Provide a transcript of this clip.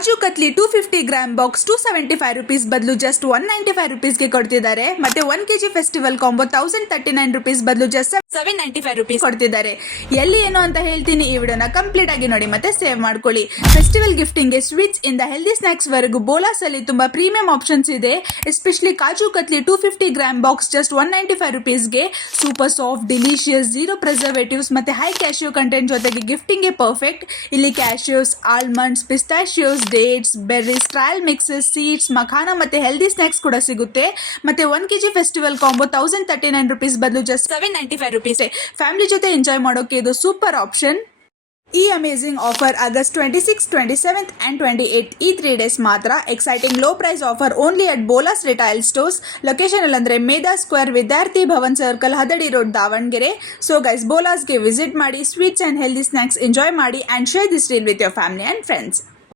ಕಾಜು katli 250 gram box 275 rupees ಬದಲು just 195 ರುಪೀಸ್ಗೆ ಕೊಡ್ತಿದ್ದಾರೆ. ಮತ್ತೆ 1 kg ಫೆಸ್ಟಿವಲ್ ಕಾಂಬೋ 1039 ರುಪೀಸ್ ಬದಲು ಜಸ್ಟ್ 795 ರುಪೀಸ್ ಕೊಡ್ತಿದ್ದಾರೆ. ಎಲ್ಲಿ ಏನು ಅಂತ ಹೇಳ್ತೀನಿ, ಈ ವಿಡಿಯೋನ ಕಂಪ್ಲೀಟ್ ಆಗಿ ನೋಡಿ ಮತ್ತೆ ಸೇವ್ ಮಾಡ್ಕೊಳ್ಳಿ. ಫೆಸ್ಟಿವಲ್ ಗಿಫ್ಟಿಂಗ್ಗೆ ಸ್ವೀಟ್ಸ್ ಇಂದ ಹೆಲ್ದಿ ಸ್ನಾಕ್ಸ್ ವರೆಗೂ ಬೋಲಾಸ್ ಅಲ್ಲಿ ತುಂಬಾ ಪ್ರೀಮಿಯಂ ಆಪ್ಷನ್ಸ್ ಇದೆ. Especially kaju katli 250 gram box just 195 ರುಪೀಸ್ಗೆ super soft, delicious, zero preservatives ಮತ್ತೆ ಹೈ ಕ್ಯಾಶ್ಯೂ ಕಂಟೆಂಟ್ ಜೊತೆಗೆ ಗಿಫ್ಟಿಂಗ್ಗೆ ಪರ್ಫೆಕ್ಟ್. ಇಲ್ಲಿ cashews, almonds, pistachios, dates, berries, trail mixes, seeds, makhana ಮತ್ತೆ ಹೆಲ್ದಿ ಸ್ನಾಕ್ಸ್ ಕೂಡ ಸಿಗುತ್ತೆ. ಮತ್ತೆ 1 kg ಫೆಸ್ಟಿವಲ್ ಕಾಂಬೋ 1039 ರುಪೀಸ್ ಬದಲು ಜಸ್ಟ್ 795 ರುಪೀಸ್. ಫ್ಯಾಮಿಲಿ ಜೊತೆ ಎಂಜಾಯ್ ಮಾಡೋಕೆ ಇದು ಸೂಪರ್ ಆಪ್ಷನ್. ಈ ಅಮೇಜಿಂಗ್ ಆಫರ್ ಆಗಸ್ಟ್ 26, 27 and 28 ಈ 3 ಡೇಸ್ ಮಾತ್ರ. Exciting low price offer only at Bolas retail stores. Location ಅಲ್ಲಂದ್ರೆ Medha square, Vidyarthi Bhavan circle, Hadadi road, Davanagere. So guys, ಬೋಲಾಸ್ಗೆ ವಿಸಿಟ್ ಮಾಡಿ, sweets and healthy snacks enjoy ಮಾಡಿ and share this reel with your family and friends.